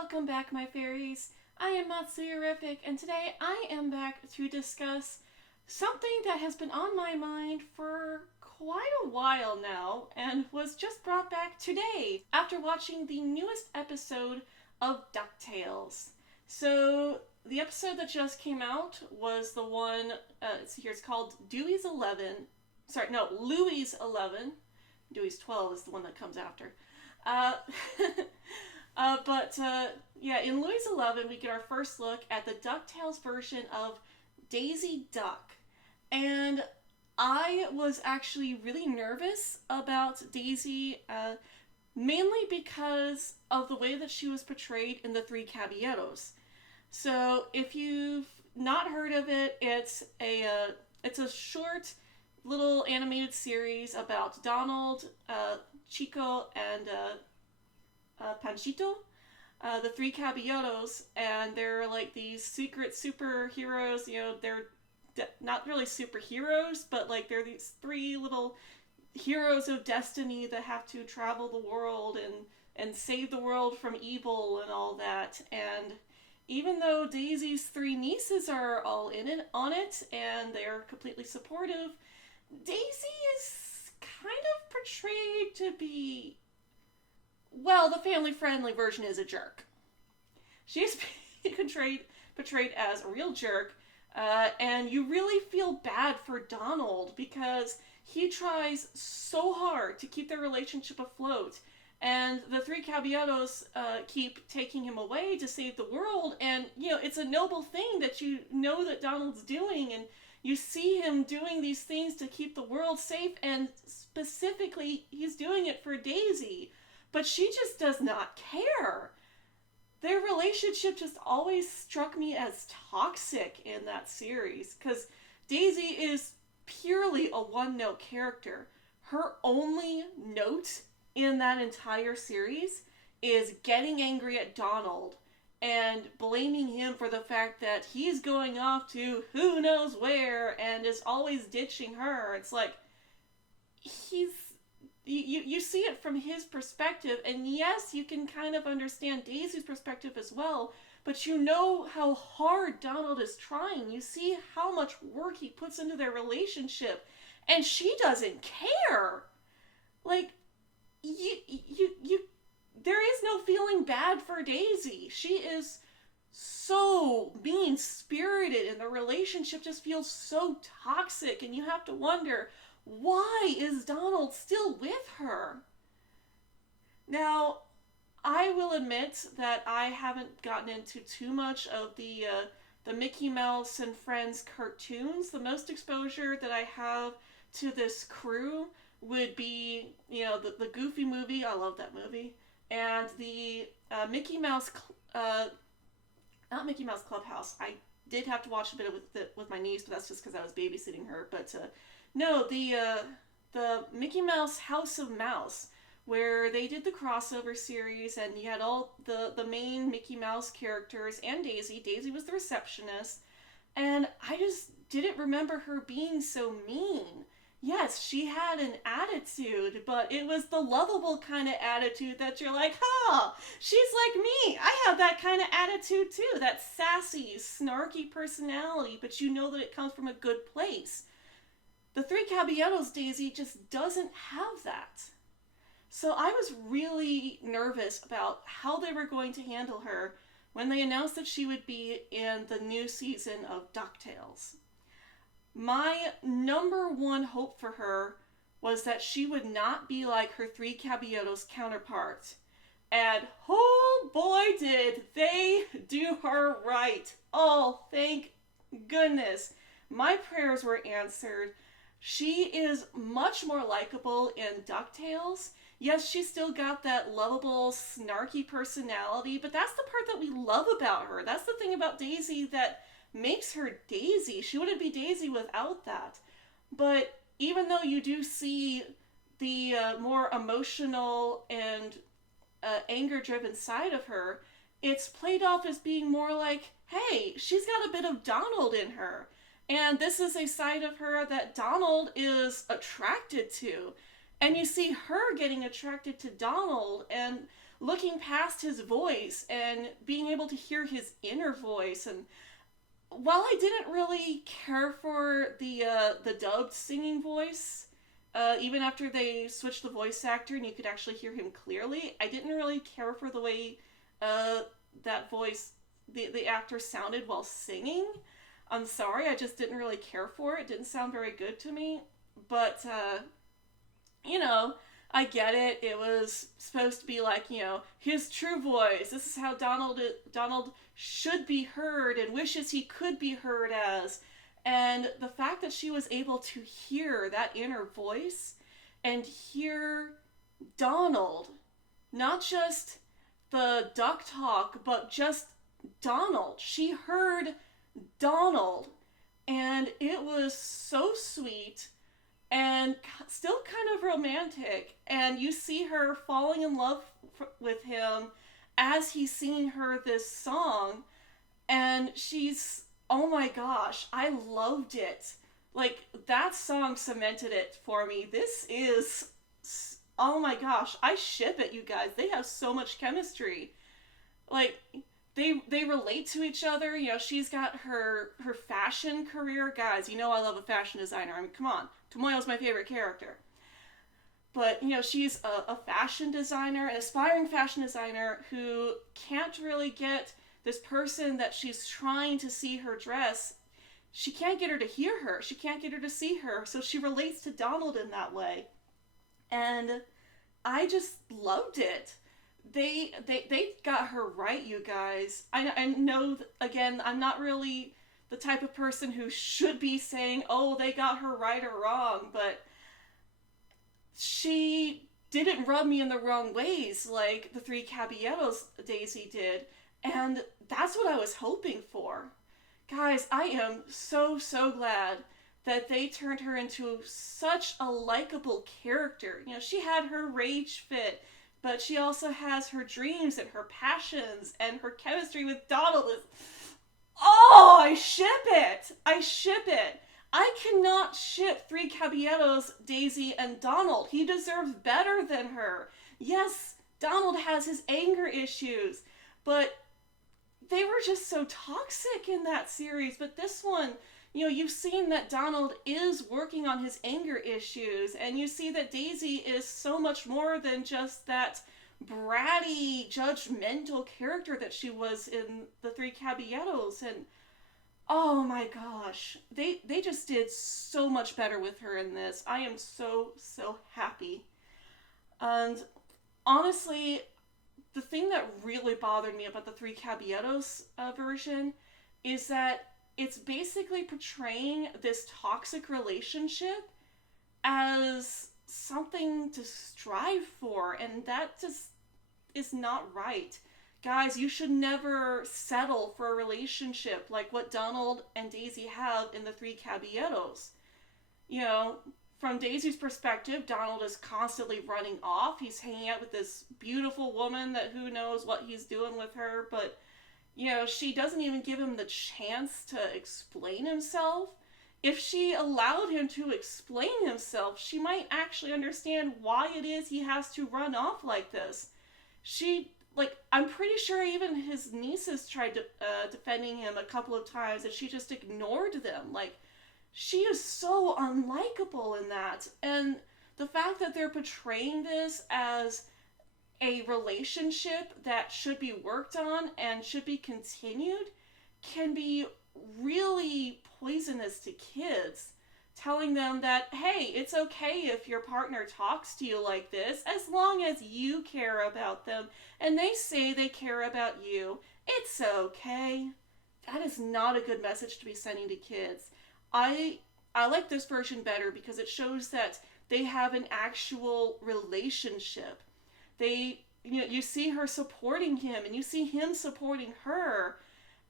welcome back, my fairies. I am Matsuyorific, and today I am back to discuss something that has been on my mind for quite a while now, and was just brought back today after watching the newest episode of DuckTales. So, the episode that just came out was the one, it's called Louie's 11. Dewey's 12 is the one that comes after. In Louie's 11, we get our first look at the DuckTales version of Daisy Duck. And I was actually really nervous about Daisy, mainly because of the way that she was portrayed in the Three Caballeros. So, if you've not heard of it, it's a short little animated series about Donald, Chico, and Panchito, the Three Caballeros, and they're like these secret superheroes. They're not really superheroes, but like they're these three little heroes of destiny that have to travel the world and save the world from evil and all that. And even though Daisy's three nieces are all on it, and they're completely supportive, Daisy is kind of portrayed to be, well, the family-friendly version is a jerk. She's portrayed as a real jerk, and you really feel bad for Donald because he tries so hard to keep their relationship afloat, and the Three Caballeros keep taking him away to save the world, and, it's a noble thing that you know that Donald's doing, and you see him doing these things to keep the world safe, and specifically, he's doing it for Daisy. But she just does not care. Their relationship just always struck me as toxic in that series, because Daisy is purely a one-note character. Her only note in that entire series is getting angry at Donald and blaming him for the fact that he's going off to who knows where and is always ditching her. It's like, You see it from his perspective, and yes, you can kind of understand Daisy's perspective as well, but you know how hard Donald is trying. You see how much work he puts into their relationship, and she doesn't care. Like, there is no feeling bad for Daisy. She is so mean-spirited, and the relationship just feels so toxic, and you have to wonder, why is Donald still with her? Now, I will admit that I haven't gotten into too much of the Mickey Mouse and Friends cartoons. The most exposure that I have to this crew would be, the Goofy movie. I love that movie. And the Mickey Mouse, not Mickey Mouse Clubhouse. I did have to watch a bit with my niece, but that's just because I was babysitting her. But no, the Mickey Mouse House of Mouse, where they did the crossover series, and you had all the main Mickey Mouse characters and Daisy. Daisy was the receptionist, and I just didn't remember her being so mean. Yes, she had an attitude, but it was the lovable kind of attitude that you're like, she's like me. I have that kind of attitude too, that sassy, snarky personality, but you know that it comes from a good place. The Three Caballeros Daisy just doesn't have that. So I was really nervous about how they were going to handle her when they announced that she would be in the new season of DuckTales. My number one hope for her was that she would not be like her Three Caballeros counterpart. And oh boy did they do her right. Oh, thank goodness. My prayers were answered. She is much more likable in DuckTales. Yes, she's still got that lovable, snarky personality, but that's the part that we love about her. That's the thing about Daisy that makes her Daisy. She wouldn't be Daisy without that. But even though you do see the more emotional and anger-driven side of her, it's played off as being more like, hey, she's got a bit of Donald in her. And this is a side of her that Donald is attracted to. And you see her getting attracted to Donald. And looking past his voice and being able to hear his inner voice. And while I didn't really care for the dubbed singing voice, even after they switched the voice actor and you could actually hear him clearly, I didn't really care for the way that voice, the actor sounded while singing. I'm sorry, I just didn't really care for it. It didn't sound very good to me. But, you know, I get it. It was supposed to be like, his true voice. This is how Donald should be heard and wishes he could be heard as. And the fact that she was able to hear that inner voice and hear Donald, not just the duck talk, but just Donald. She heard Donald, and it was so sweet and still kind of romantic. And you see her falling in love with him as he's singing her this song, and she's, oh my gosh, I loved it. Like, that song cemented it for me. This is, oh my gosh, I ship it, you guys. They have so much chemistry. Like, they relate to each other. She's got her fashion career. Guys, I love a fashion designer. I mean, come on. Tomoyo's my favorite character. But, she's a fashion designer, an aspiring fashion designer who can't really get this person that she's trying to see her dress. She can't get her to hear her. She can't get her to see her. So she relates to Donald in that way. And I just loved it. They got her right, you guys. I know, again, I'm not really the type of person who should be saying, oh, they got her right or wrong, but she didn't rub me in the wrong ways like the Three Caballeros Daisy did, and that's what I was hoping for. Guys, I am so glad that they turned her into such a likable character. She had her rage fit, but she also has her dreams and her passions, and her chemistry with Donald is... Oh, I ship it! I ship it! I cannot ship Three Caballeros, Daisy, and Donald. He deserves better than her. Yes, Donald has his anger issues, but they were just so toxic in that series. But this one, you've seen that Donald is working on his anger issues, and you see that Daisy is so much more than just that bratty, judgmental character that she was in the Three Caballeros. And oh my gosh, they just did so much better with her in this. I am so happy. And honestly, the thing that really bothered me about the Three Caballeros version is that it's basically portraying this toxic relationship as something to strive for, and that just is not right. Guys, you should never settle for a relationship like what Donald and Daisy have in the Three Caballeros. From Daisy's perspective, Donald is constantly running off. He's hanging out with this beautiful woman that who knows what he's doing with her, but she doesn't even give him the chance to explain himself. If she allowed him to explain himself, she might actually understand why it is he has to run off like this. I'm pretty sure even his nieces tried defending him a couple of times, and she just ignored them. She is so unlikable in that. And the fact that they're portraying this as a relationship that should be worked on and should be continued can be really poisonous to kids. Telling them that, hey, it's okay if your partner talks to you like this, as long as you care about them and they say they care about you. It's okay. That is not a good message to be sending to kids. I like this version better because it shows that they have an actual relationship. You see her supporting him, and you see him supporting her,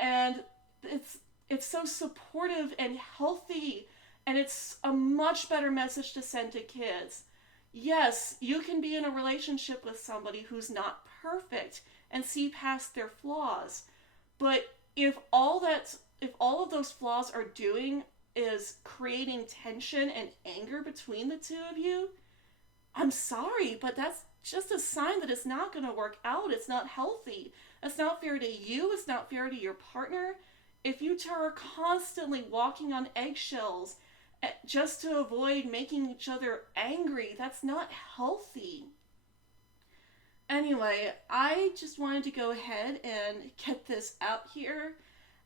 and it's so supportive and healthy, and it's a much better message to send to kids. Yes, you can be in a relationship with somebody who's not perfect and see past their flaws, but if all of those flaws are doing is creating tension and anger between the two of you, I'm sorry, but just a sign that it's not going to work out. It's not healthy. It's not fair to you. It's not fair to your partner. If you two are constantly walking on eggshells just to avoid making each other angry, that's not healthy. Anyway, I just wanted to go ahead and get this out here.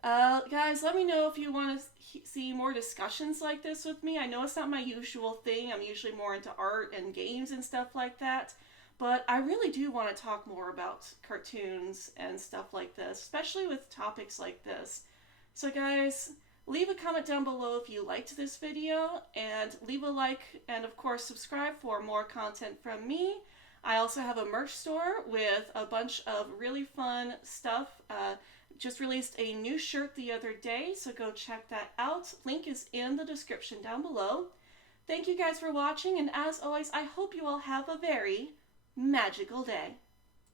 Guys, let me know if you want to see more discussions like this with me. I know it's not my usual thing. I'm usually more into art and games and stuff like that. But I really do want to talk more about cartoons and stuff like this, especially with topics like this. So guys, leave a comment down below if you liked this video, and leave a like, and of course subscribe for more content from me. I also have a merch store with a bunch of really fun stuff. Just released a new shirt the other day, so go check that out. Link is in the description down below. Thank you guys for watching, and as always, I hope you all have a very magical day.